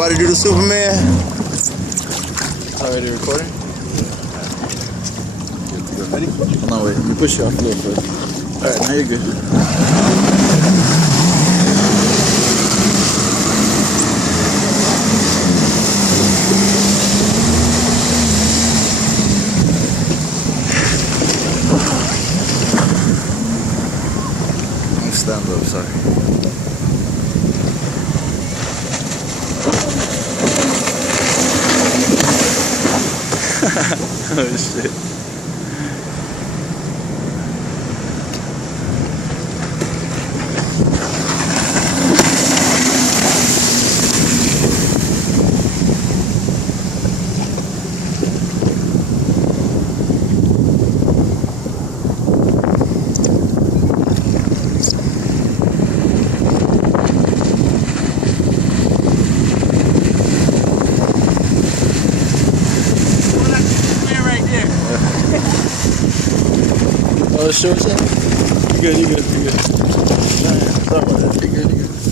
about to do the Superman? Already recording? Ready? Hold on, wait. Let me push you off a little first. Alright, now you're good. Stand up, sorry. Oh shit. Oh, sure, sir. You good, you good, you good. Sorry about that. You good, you good.